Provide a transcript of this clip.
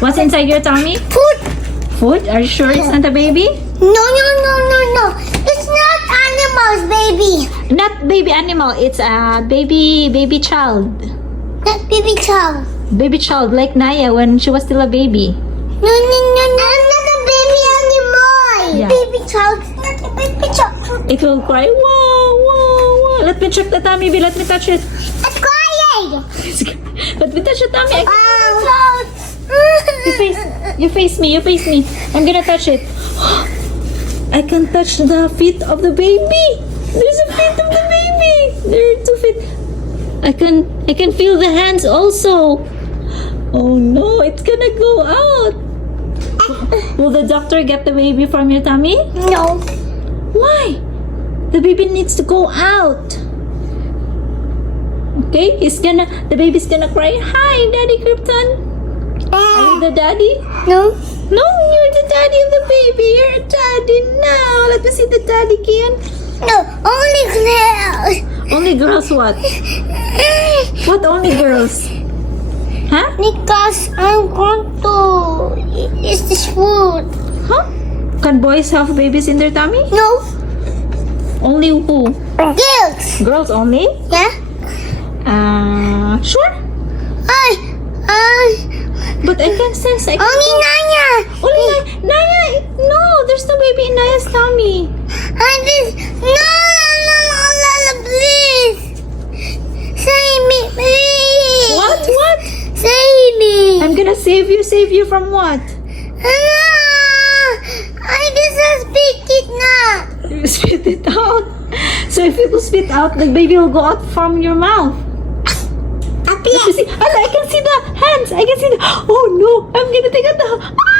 What's inside your tummy? Food. Food? Are you sure it's not a baby? No. It's not animals, baby. Not baby animal. It's a baby child. Not baby child. Baby child like Naya when she was still a baby. No. I'm not a baby anymore. Yeah. Baby child. Not a baby child. It will cry. Wow. Let me check the tummy. Let me touch it. It's crying. Let me touch the tummy. You face me. I'm gonna touch it. I can touch the feet of the baby. There's a feet of the baby. There are 2 feet. I can feel the hands also. Oh no, it's gonna go out. Will the doctor get the baby from your tummy? No. Why? The baby needs to go out. Okay, the baby's gonna cry. Hi, Daddy Krypton. Are you the daddy? No. No, you're the daddy of the baby. You're a daddy now. Let me see the daddy, Kian. No. Only girls. Only girls what? What only girls? Huh? Because I'm going to eat this food. Huh? Can boys have babies in their tummy? No. Only who? Girls. Girls only? Yeah. Sure. But I can sense. Only Naya. Only Naya. No, there's no baby in Naya's tummy. No, please. Save me, please. What? Save me. I'm gonna save you. Save you from what? I just spit it now. You spit it out. So if you spit out, the baby will go out from your mouth. Up Let me see. I can see the hands. I can see the. Oh no! I'm gonna take out the.